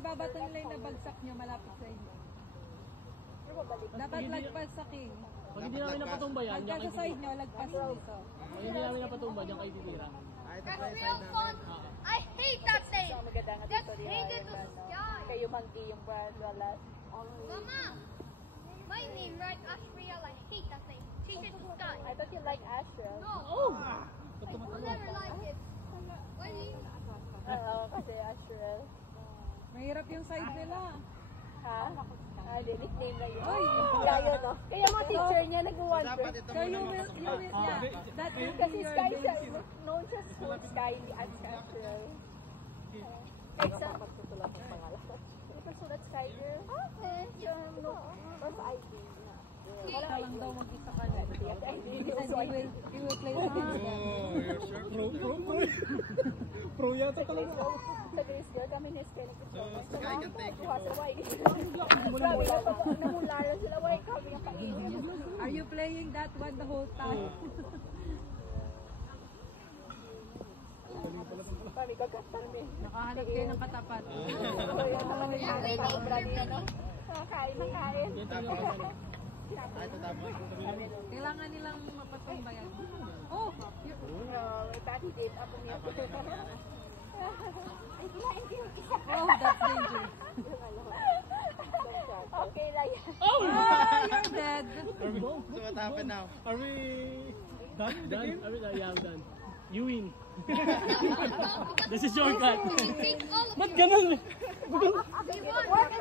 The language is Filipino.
ibabato nila yung nabagsak nyo malapit sa inyo. Dapat lagpas sa king. Pag hindi namin napatumba yan, Pagka sa side nyo, lagpas dito. Pag hindi namin napatumba, diyan kayo titira. That's real fun. I hate that thing. Just hate it to sky. Kayo monkey yung brand wala. Mama, my name right Ashriel. I hate that thing. Change it to sky. I thought you like Astral. No. Oh! I will never like it. Why do you? Oo, kasi Astral. Mahirap yung side nila. Ha? Nickname na yun. Oy! Gayo, no? Kaya mga teacher niya nag-wonder. So you will, yeah. That will Kasi be your Sky, name. known siya smooth Sky, hindi as Astral. Kaya sa... Hindi pa sulat Sky, girl. Okay. No. Or sa ID. Wala lang daw mag-isa ka na. And you will play the games then. Pro yata talaga. Sa Grace Girl, kami ni Sky nag-show. Sky can take you. Grabe, namularan sila. Why kami ang paingin? Are you playing that one the whole time? Kami gagatan eh. Nakahanap kayo ng katapat. Nakain. Kailangan nilang mapasumbayan. Oh! Tati din ako niya. Oh, that's dangerous. Okay lang yan. Oh, you're dead. So what happened now? Are we done? Done? Are we done? Yeah, I'm done. You win. This is your cut. Take all of Ba't ganun? you. You want?